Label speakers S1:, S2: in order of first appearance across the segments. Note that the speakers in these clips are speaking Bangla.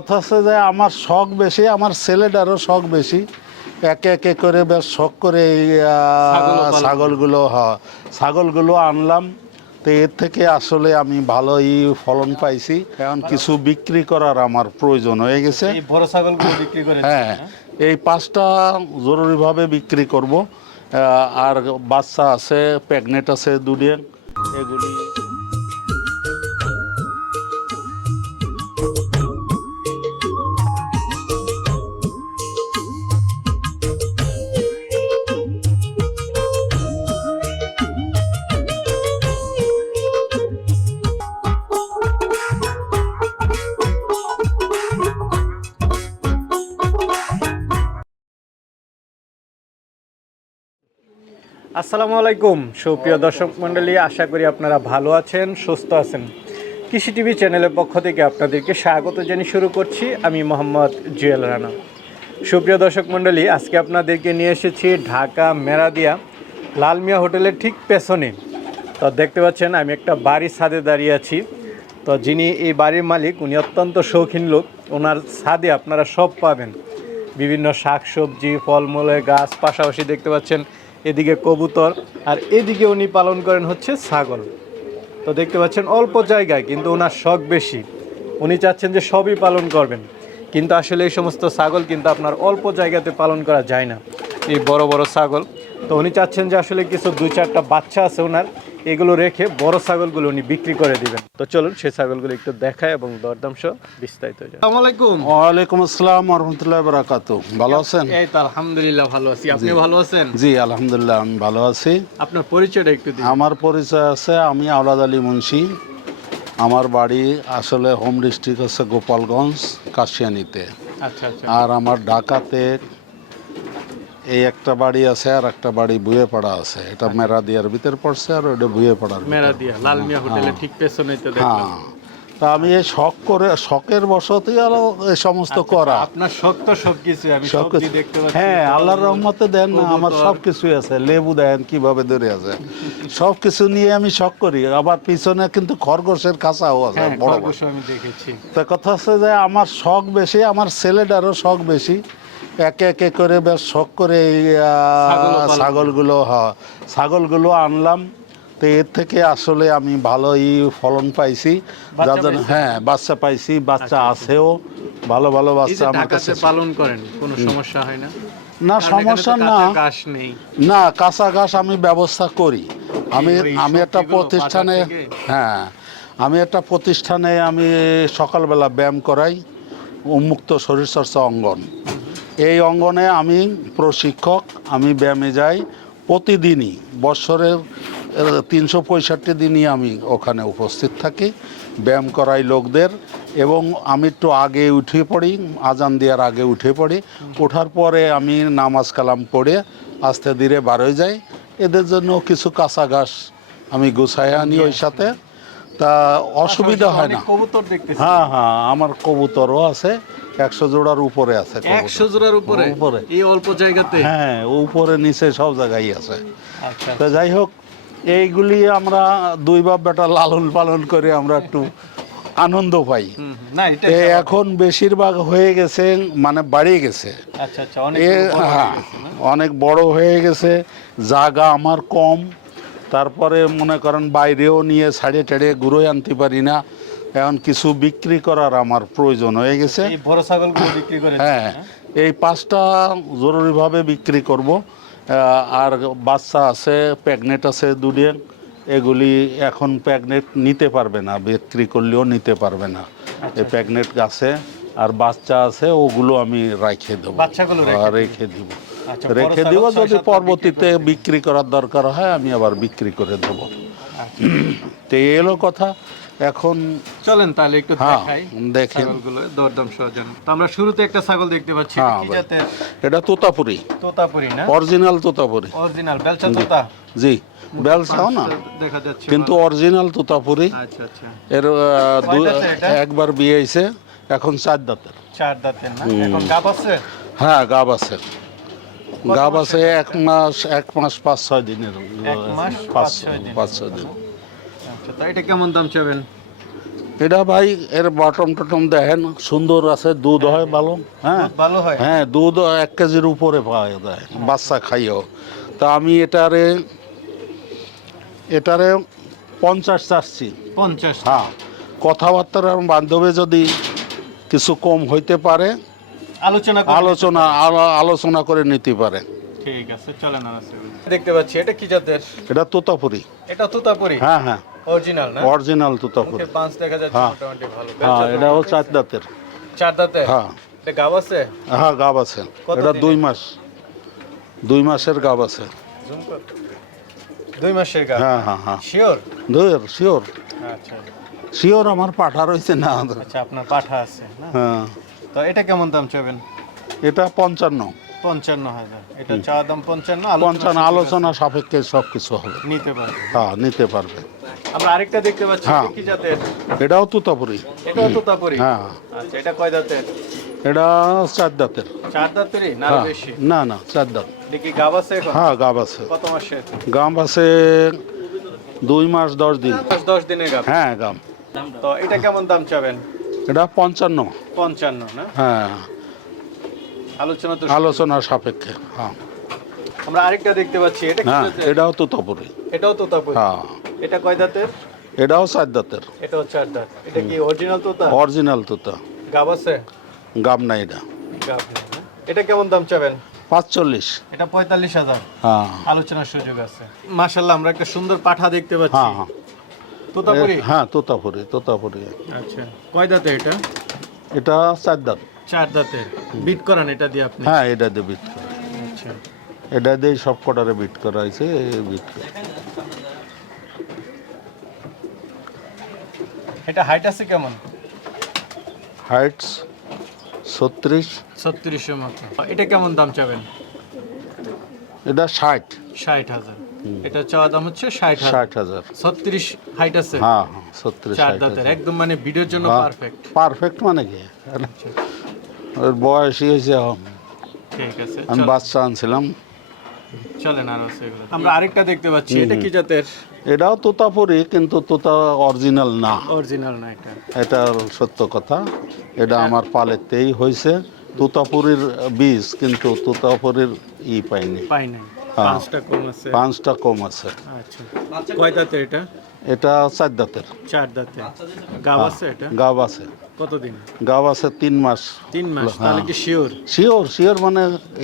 S1: কথা হচ্ছে যে আমার শখ বেশি আমার ছেলেটারও শখ বেশি। একে একে করে বেশ শখ করে এই ছাগলগুলো হয়। ছাগলগুলো আনলাম তো এর থেকে আসলে আমি ভালোই ফলন পাইছি। এখন কিছু বিক্রি করার আমার প্রয়োজন হয়ে গেছে।
S2: এই বড় ছাগলগুলো বিক্রি করে
S1: হ্যাঁ এই পাঁচটা জরুরিভাবে বিক্রি করব। আর বাচ্চা আছে প্রেগনেন্ট আছে দুদিন এগুলি
S2: আসসালামু আলাইকুম সুপ্রিয় দর্শক মণ্ডলী আশা করি আপনারা ভালো আছেন সুস্থ আছেন। কৃষি টিভি চ্যানেলের পক্ষ থেকে আপনাদেরকে স্বাগত জানিয়ে শুরু করছি। আমি মোহাম্মদ জুয়েল রানা। সুপ্রিয় দর্শক মণ্ডলী আজকে আপনাদেরকে নিয়ে এসেছি ঢাকা মেরাদিয়া লালমিয়া হোটেলের ঠিক পেছনে। তো দেখতে পাচ্ছেন আমি একটা বাড়ির ছাদে দাঁড়িয়ে আছি। তো যিনি এই বাড়ির মালিক উনি অত্যন্ত শৌখিন লোক। ওনার ছাদে আপনারা সব পাবেন। বিভিন্ন শাক সবজি ফলমূলের গাছ পাশাপাশি দেখতে পাচ্ছেন এদিকে কবুতর আর এদিকে উনি পালন করেন হচ্ছে ছাগল। তো দেখতে পাচ্ছেন অল্প জায়গায় কিন্তু ওনার শখ বেশি। উনি চাচ্ছেন যে সবই পালন করবেন। কিন্তু আসলে এই সমস্ত ছাগল কিন্তু আপনার অল্প জায়গাতে পালন করা যায় না। এই বড় বড় ছাগল তো উনি চাচ্ছেন যে আসলে কিছু দুই চারটা বাচ্চা আছে ওনার এগুলো রেখে বড় ছাগলগুলো উনি বিক্রি করে দিবেন। তো চলুন সেই ছাগলগুলো একটু দেখায় এবং দরদাম সহ বিস্তারিত আসসালামু আলাইকুম।
S1: ওয়ালাইকুম আসসালাম রহমতুল্লাহ বারাকাতু ভালো আছেন?
S2: এই তো আলহামদুলিল্লাহ ভালো আছি। আপনি ভালো আছেন?
S1: জি আলহামদুলিল্লাহ আমি ভালো আছি।
S2: আপনার পরিচয়টা একটু দিন।
S1: আমার পরিচয় আছে আমি আওলাদ আলী মুন্সি। আমার বাড়ি আসলে হোম ডিস্ট্রিক্ট হচ্ছে গোপালগঞ্জ কাশিয়ানিতে।
S2: আচ্ছা আচ্ছা।
S1: আর আমার ঢাকাতে এই একটা বাড়ি আছে আর একটা বাড়ি বুয়েপাড়া আছে। এটা মেরাদিয়ার ভিতর পড়ছে আর ওটা বুয়েপাড়ার ভিতর।
S2: মেরা দিয়া লাল মিয়া হোটেলের ঠিক পেছনেই তো দেখলাম।
S1: হ্যাঁ তা আমি এই শখ করে শখের বসতেই আরও এই সমস্ত করা।
S2: আপনার শখ তো সবকিছু আমি
S1: সব কিছু-
S2: দেখতে পাচ্ছি।
S1: হ্যাঁ আল্লাহর রহমতে দেন না আমার। সব কিছুই আছে লেবু দেন কীভাবে ধরে আছে। সব কিছু নিয়ে আমি শখ করি আবার পিছনে কিন্তু খরগোশের কাঁচাও আছে
S2: হ্যাঁ
S1: বড় বড়।
S2: আমি দেখেছি।
S1: তা কথা হচ্ছে যে আমার শখ বেশি আমার ছেলেটারও শখ বেশি। একে একে করে বেশ শখ করে এই ছাগলগুলো হয় ছাগলগুলো আনলাম। তো এর থেকে আসলে আমি ভালোই ফলন পাইছি। যার জন্য হ্যাঁ বাচ্চা পাইছি বাচ্চা আছেও ভালো ভালো বাচ্চা আমার কাছে।
S2: পালন করেন কোনো সমস্যা হয় না?
S1: না সমস্যা না। না কাঁচা ঘাস আমি ব্যবস্থা করি। আমি আমি একটা প্রতিষ্ঠানে হ্যাঁ আমি একটা প্রতিষ্ঠানে আমি সকালবেলা ব্যায়াম করাই উন্মুক্ত শরীরচর্চা অঙ্গন। এই অঙ্গনে আমি প্রশিক্ষক আমি ব্যায়ামে যাই প্রতিদিনই। বৎসরের তিনশো পঁয়ষট্টি দিনই আমি ওখানে উপস্থিত থাকি ব্যায়াম করাই লোকদের এবং আমি একটু আগে উঠে পড়ি আজান দেওয়ার আগে উঠে পড়ি। ওঠার পরে আমি নামাজ কালাম পড়ে আস্তে ধীরে বারোয় যাই। এদের জন্য কিছু কাঁচা ঘাস আমি গুছাই আনি ওই সাথে। তা অসুবিধা হয় না। হ্যাঁ হ্যাঁ আমার কবুতরও আছে। একশো জোড়ার উপরে আছে
S2: একশো জোড়ার উপরে?
S1: উপরে।
S2: এই অল্প জায়গাতে?
S1: হ্যাঁ উপরে নিচে সব জায়গায় আছে।
S2: আচ্ছা।
S1: তো যাই হোক এইগুলি আমরা দুই বাপ বেটা লালন পালন করে আমরা একটু আনন্দ পাই। এখন বেশিরভাগ হয়ে গেছে মানে বাড়িয়ে গেছে।
S2: আচ্ছা আচ্ছা অনেক
S1: এ
S2: বড় হয়ে গেছে
S1: অনেক বড় হয়ে গেছে জায়গা আমার কম। তারপরে মনে করেন বাইরেও নিয়ে ছাড়িয়ে টাড়িয়ে ঘুরোয় আনতে পারি না। এখন কিছু বিক্রি করার আমার প্রয়োজন হয়ে গেছে।
S2: এই বড় ছাগলগুলো বিক্রি করে
S1: হ্যাঁ এই পাঁচটা জরুরিভাবে বিক্রি করব। আর বাচ্চা আছে প্রেগনেন্ট আছে দুদিন এগুলি এখন প্রেগনেন্ট নিতে পারবে না বিক্রি করলেও নিতে পারবে না। এই প্রেগনেন্ট আছে আর বাচ্চা আছে ওগুলো আমি রেখে দেবো।
S2: রেখে
S1: আহ, রেখে দিব।
S2: আচ্ছা,
S1: রেখে দিব যদি পরবর্তীতে বিক্রি করার দরকার হয় আমি আবার বিক্রি করে দেবো।
S2: আচ্ছা।
S1: তো এলো কথা। এখন
S2: চলেন তাহলে একটু
S1: হ্যাঁ,
S2: দেখাই
S1: দেখেন।
S2: ছাগলগুলো দরদাম সহ তো আমরা শুরুতে একটা ছাগল দেখতে পাচ্ছি
S1: হ্যাঁ,
S2: কি জাতের?
S1: এটা তোতাপুরি।
S2: তোতাপুরি না?
S1: অরিজিনাল তোতাপুরি।
S2: অরিজিনাল বেলচা তোতা?
S1: জি বেলসাও না
S2: দেখা যাচ্ছে
S1: কিন্তু অরিজিনাল তোতাপুরি।
S2: আচ্ছা আচ্ছা।
S1: এর? একবার বিয়ে হয়েছে এখন চার দাঁতের।
S2: চার দাঁতের না? এখন গাব আছে?
S1: হ্যাঁ গাব আছে। গাব আছে এক মাস এক মাস পাঁচ ছয় দিনের।
S2: এক মাস,
S1: পাঁচ
S2: পাঁচ ছয় দিন। তা এটা কেমন দাম চাবেন?
S1: এটা ভাই এর বটম টটম দেখেন সুন্দর আছে দুধ হয় ভালো হ্যাঁ?
S2: ভালো হয়।
S1: হ্যাঁ দুধ এক কেজির উপরে পাওয়া যায় বাচ্চা খাইও। তা আমি এটারে এটারে পঞ্চাশ চাচ্ছি।
S2: পঞ্চাশ।
S1: হ্যাঁ কথাবার্তার বান্ধবে যদি কিছু কম হইতে পারে
S2: আলোচনা
S1: আলোচনা আলো- আলোচনা করে নিতে পারে।
S2: ঠিক আছে চলেন দেখতে পাচ্ছি এটা কি জাতের?
S1: এটা তোতাপুরি।
S2: এটা তুতাপুরি?
S1: হ্যাঁ হ্যাঁ।
S2: অরিজিনাল না?
S1: অরিজিনাল তোতাপুরি
S2: পাঁচ দেখা যাচ্ছে
S1: হ্যাঁ।
S2: মোটামুটি ভালো।
S1: হ্যাঁ এটাও চার দাঁতের।
S2: চার দাঁতে
S1: হ্যাঁ।
S2: এটা গাব আছে?
S1: হ্যাঁ গাব আছে। এটা দুই মাস। দুই মাসের গাব আছে।
S2: দুই মাসের গাব?
S1: হ্যাঁ হ্যাঁ হ্যাঁ।
S2: শিওর
S1: দুইয়ের শিওর
S2: আচ্ছা।
S1: শিওর আমার পাঠা রয়েছে না।
S2: আচ্ছা আপনার পাঠা আছে না?
S1: হ্যাঁ।
S2: তো এটা কেমন দাম চাবেন
S1: এটা পঞ্চান্ন।
S2: পঞ্চান্ন হাজার। এটা চা দাম পঞ্চান্ন
S1: পঞ্চান্ন আলোচনা সাপেক্ষে সব কিছু হবে।
S2: নিতে পারবে।
S1: হ্যাঁ নিতে পারবে।
S2: আমরা আরেকটা দেখতে পাচ্ছি
S1: হ্যাঁ।
S2: এটা কি জাতের?
S1: এটাও তুতাপুরি।
S2: এটাও তোতাপুরি?
S1: হ্যাঁ।
S2: আচ্ছা এটা কয় দাঁতের?
S1: এটা চার দাঁতের।
S2: চার দাঁতেরই না
S1: হ্যাঁ।
S2: বেশি?
S1: না না চার দাঁত।
S2: কি গাব আছে
S1: হ্যাঁ গাব আছে।
S2: কত মাসে
S1: গাম আছে দুই মাস দশ দিন।
S2: দশ দিনের গাব।
S1: হ্যাঁ গাম।
S2: তো এটা কেমন দাম চাবেন?
S1: এটা পঞ্চান্ন।
S2: পঞ্চান্ন না?
S1: হ্যাঁ।
S2: আলোচনা তো
S1: আলোচনার সাপেক্ষে হ্যাঁ।
S2: আমরা আরেকটা দেখতে পাচ্ছি এটা
S1: হ্যাঁ? এটাও তুতাপুরি
S2: এটাও তোতাপুরি
S1: হ্যাঁ।
S2: এটা কয় দাঁতের
S1: এটাও চার দাঁতের
S2: এটাও চার দাঁত এটা কি অরিজিনাল তোতা?
S1: অরিজিনাল তুতা।
S2: গাব আছে?
S1: গাম না এটা।
S2: গাব এটা কেমন দাম চাবেন?
S1: পাঁচচল্লিশ।
S2: এটা পঁয়তাল্লিশ হাজার।
S1: হ্যাঁ।
S2: আলোচনার সুযোগ আছে। মাশাল্লাহ আমরা একটা সুন্দর পাঠা দেখতে পাচ্ছি।
S1: হ্যাঁ হ্যাঁ।
S2: তোতাপুরি?
S1: হ্যাঁ তোতাপুরি তোতাপুরি।
S2: আচ্ছা। কয় দাঁতে এটা?
S1: এটা চার দাঁত।
S2: চার দাঁতে বিট করান এটা দিয়ে আপনি?
S1: হ্যাঁ এটা দিয়ে বিট করা।
S2: আচ্ছা।
S1: এটা দিয়ে সব কটারে বিট করা হয়েছে বিট করা।
S2: এটা হাইট আছে কেমন?
S1: হাইটস ছত্রিশ।
S2: ছত্রিশের মতো। এটা কেমন দাম চাবেন?
S1: এটা ষাট।
S2: ষাট হাজার। এটা চাওয়া দাম হচ্ছে ষাট
S1: ষাট হাজার।
S2: ছত্রিশ হাইট আছে?
S1: হ্যাঁ হ্যাঁ ছত্রিশ
S2: চার দাঁতের। একদম মানে ভিডিওর জন্য। পারফেক্ট
S1: পারফেক্ট মানে কি? ওর বয়সই হয়েছে এখন।
S2: ঠিক আছে
S1: আমি
S2: চল-
S1: বাচ্চা আনছিলাম।
S2: চলেন আর আমরা আরেকটা দেখতে পাচ্ছি এটা কি জাতের?
S1: এটাও তোতাপুরি কিন্তু তোতা অরিজিনাল না।
S2: অরিজিনাল না এটা।
S1: এটা সত্য কথা। এটা আমার পালেতেই হয়েছে তুতাপুরির বীজ কিন্তু তুতাপুরির ই পাইনি।
S2: পাই নাই
S1: হ্যাঁ।
S2: পাঁচটা কম আছে।
S1: পাঁচটা কম আছে।
S2: আচ্ছা। কয় দাঁতের এটা?
S1: এটা চার দাঁতের।
S2: চার দাঁতে। গাব আছে এটা?
S1: গাব আছে।
S2: কতদিন?
S1: গাব আছে তিন মাস।
S2: তিন মাস
S1: হ্যাঁ।
S2: তাহলে কি শিওর?
S1: শিওর শিওর মানে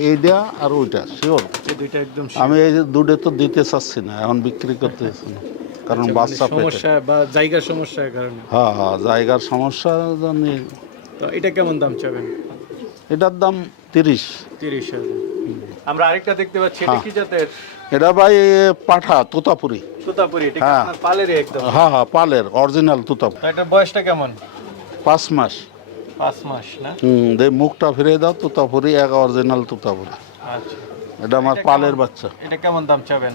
S1: এইটা আর ওইটা শিওর।
S2: দুইটা একদম
S1: আমি এই দুটো তো দিতে চাচ্ছি না এখন বিক্রি করতেছি না কারণ বাচ্চা
S2: মানে সমস্যা বা জায়গার সমস্যার কারণে।
S1: হ্যাঁ হ্যাঁ জায়গার সমস্যা জন্য
S2: তো এটা কেমন দাম চাবেন?
S1: এটার দাম তিরিশ।
S2: তিরিশ আমরা আরেকটা দেখতে পাচ্ছি এটা
S1: হ্যাঁ।
S2: কি জাতের?
S1: এটা ভাই পাঠা তোতাপুরি।
S2: তোতাপুরি
S1: হ্যাঁ।
S2: আপনার পালেরই একদম?
S1: হ্যাঁ হ্যাঁ পালের অরিজিনাল তোতাপুরি।
S2: তো এটার বয়সটা কেমন?
S1: পাঁচ মাস।
S2: পাঁচ মাস না?
S1: হুম দে মুখটা ফিরে দাও তোতাপুরি এক অরিজিনাল তোতাপুরি।
S2: আচ্ছা।
S1: এটা আমার পালের বাচ্চা।
S2: এটা কেমন দাম চাবেন?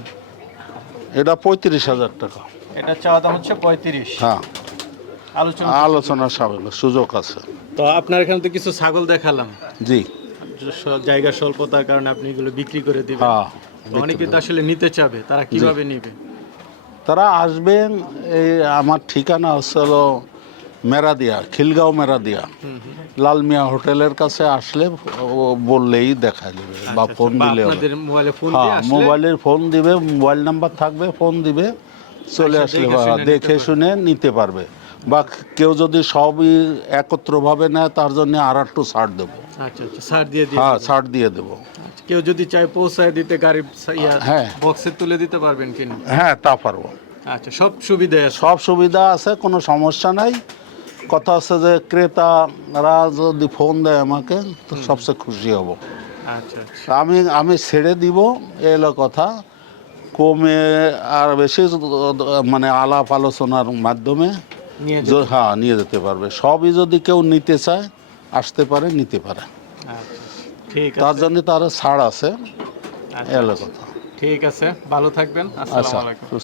S1: এটা পঁয়ত্রিশ হাজার টাকা।
S2: এটা চাওয়া দাম হচ্ছে পঁয়ত্রিশ।
S1: হ্যাঁ।
S2: আলোচনা
S1: আলোচনা সাপেক্ষ সুযোগ আছে।
S2: তো আপনার এখানে তো কিছু ছাগল দেখালাম।
S1: জি।
S2: জায়গা স্বল্পতার কারণে আপনি এগুলো বিক্রি করে দিবেন।
S1: হ্যাঁ।
S2: অনেকে তো আসলে নিতে চাবে তারা কীভাবে নিবে?
S1: তারা আসবেন এই আমার ঠিকানা হচ্ছে হলো মেরাদিয়া খিলগাঁও মেরাদিয়া। লাল মিয়া হোটেলের কাছে আসলে বললেই দেখা যাবে বা ফোন দিলে হ্যাঁ মোবাইলের ফোন দিবে মোবাইল নাম্বার থাকবে ফোন দিবে চলে
S2: আচ্ছা,
S1: আসলে
S2: দেখে শুনে নিতে পারবে।
S1: বা কেউ যদি সবই একত্রভাবে নেয় তার জন্য আর একটু ছাড় দেবো।
S2: আচ্ছা আচ্ছা
S1: হ্যাঁ ছাড় দিয়ে দেবো।
S2: আচ্ছা, কেউ যদি চায় পৌঁছায় দিতে গাড়ি
S1: হ্যাঁ।
S2: বক্সে তুলে দিতে পারবেন কিনা
S1: হ্যাঁ তা পারব।
S2: আচ্ছা সব সুবিধা
S1: সব সুবিধা আছে কোনো সমস্যা নাই। কথা আছে যে ক্রেতারা যদি ফোন দেয় আমাকে তো সবচেয়ে খুশি হব।
S2: আচ্ছা আচ্ছা।
S1: আমি আমি ছেড়ে দিব এলো কথা। কমে আর বেশি মানে আলাপ আলোচনার মাধ্যমে
S2: নিয়ে
S1: হ্যাঁ নিয়ে যেতে পারবে। সবই যদি কেউ নিতে চায় আসতে পারে নিতে পারে।
S2: ঠিক
S1: তার
S2: আছে
S1: জন্য তার ছাড় আছে।
S2: আচ্ছা,
S1: কথা।
S2: ঠিক আছে ভালো থাকবেন।
S1: আচ্ছা
S2: আসসালামু আলাইকুম